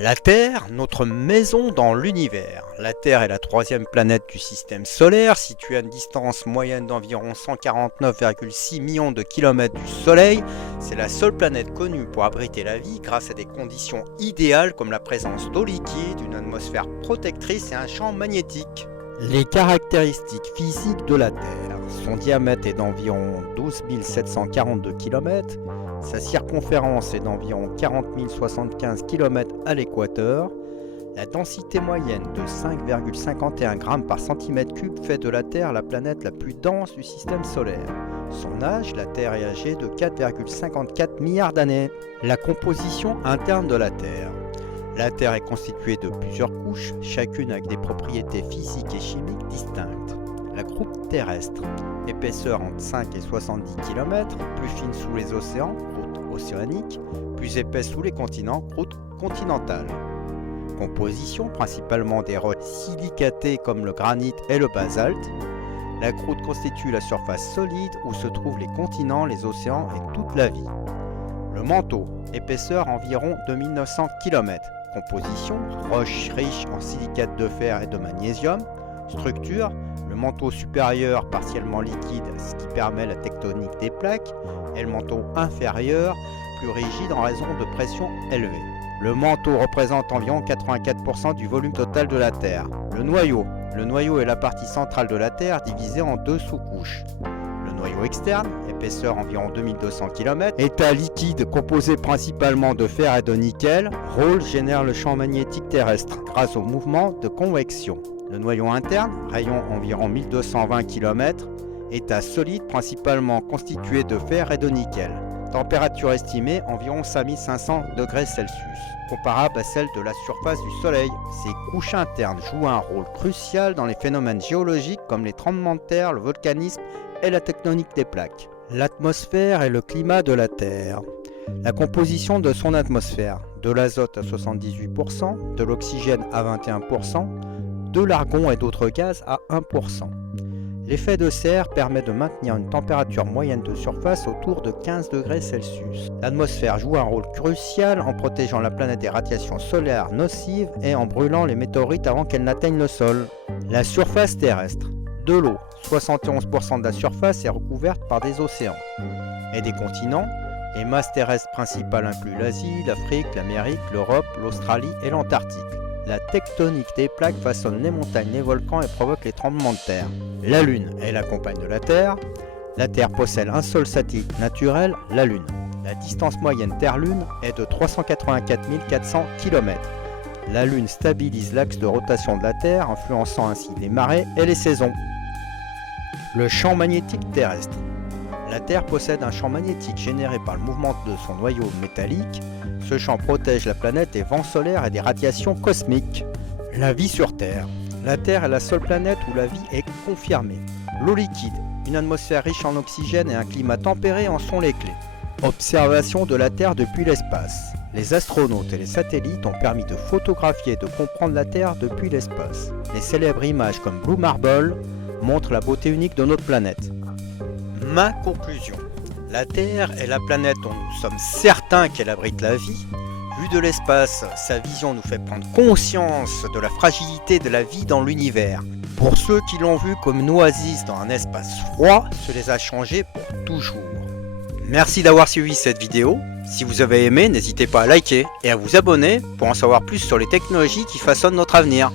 La Terre, notre maison dans l'univers. La Terre est la troisième planète du système solaire, située à une distance moyenne d'environ 149,6 millions de kilomètres du Soleil. C'est la seule planète connue pour abriter la vie grâce à des conditions idéales comme la présence d'eau liquide, une atmosphère protectrice et un champ magnétique. Les caractéristiques physiques de la Terre. Son diamètre est d'environ 12 742 km, sa circonférence est d'environ 40 075 km à l'équateur, la densité moyenne de 5,51 g par cm3 fait de la Terre la planète la plus dense du système solaire. Son âge, la Terre est âgée de 4,54 milliards d'années. La composition interne de la Terre. La Terre est constituée de plusieurs couches, chacune avec des propriétés physiques et chimiques distinctes. La croûte terrestre, épaisseur entre 5 et 70 km, plus fine sous les océans, croûte océanique, plus épaisse sous les continents, croûte continentale. Composition principalement des roches silicatées comme le granit et le basalte. La croûte constitue la surface solide où se trouvent les continents, les océans et toute la vie. Le manteau, épaisseur environ 2900 km. Composition, roche riche en silicate de fer et de magnésium. Structure, le manteau supérieur partiellement liquide, ce qui permet la tectonique des plaques, et le manteau inférieur, plus rigide en raison de pression élevée. Le manteau représente environ 84% du volume total de la Terre. Le noyau est la partie centrale de la Terre divisée en deux sous-couches. Le noyau externe, épaisseur environ 2200 km, état liquide composé principalement de fer et de nickel, rôle génère le champ magnétique terrestre grâce au mouvement de convection. Le noyau interne, rayon environ 1220 km, état solide principalement constitué de fer et de nickel. Température estimée environ 5500 degrés Celsius, comparable à celle de la surface du Soleil. Ces couches internes jouent un rôle crucial dans les phénomènes géologiques comme les tremblements de terre, le volcanisme et la tectonique des plaques. L'atmosphère et le climat de la Terre. La composition de son atmosphère, de l'azote à 78%, de l'oxygène à 21%, de l'argon et d'autres gaz à 1%. L'effet de serre permet de maintenir une température moyenne de surface autour de 15 degrés Celsius. L'atmosphère joue un rôle crucial en protégeant la planète des radiations solaires nocives et en brûlant les météorites avant qu'elles n'atteignent le sol. La surface terrestre. De l'eau, 71% de la surface est recouverte par des océans. Et des continents, les masses terrestres principales incluent l'Asie, l'Afrique, l'Amérique, l'Europe, l'Australie et l'Antarctique. La tectonique des plaques façonne les montagnes, les volcans et provoque les tremblements de terre. La Lune est la compagne de la Terre. La Terre possède un seul satellite naturel, la Lune. La distance moyenne Terre-Lune est de 384 400 km. La Lune stabilise l'axe de rotation de la Terre, influençant ainsi les marées et les saisons. Le champ magnétique terrestre. La Terre possède un champ magnétique généré par le mouvement de son noyau métallique. Ce champ protège la planète des vents solaires et des radiations cosmiques. La vie sur Terre. La Terre est la seule planète où la vie est confirmée. L'eau liquide, une atmosphère riche en oxygène et un climat tempéré en sont les clés. Observation de la Terre depuis l'espace. Les astronautes et les satellites ont permis de photographier et de comprendre la Terre depuis l'espace. Les célèbres images comme Blue Marble montrent la beauté unique de notre planète. Ma conclusion. La Terre est la planète dont nous sommes certains qu'elle abrite la vie. Vu de l'espace, sa vision nous fait prendre conscience de la fragilité de la vie dans l'univers. Pour ceux qui l'ont vue comme une oasis dans un espace froid, ce les a changés pour toujours. Merci d'avoir suivi cette vidéo. Si vous avez aimé, n'hésitez pas à liker et à vous abonner pour en savoir plus sur les technologies qui façonnent notre avenir.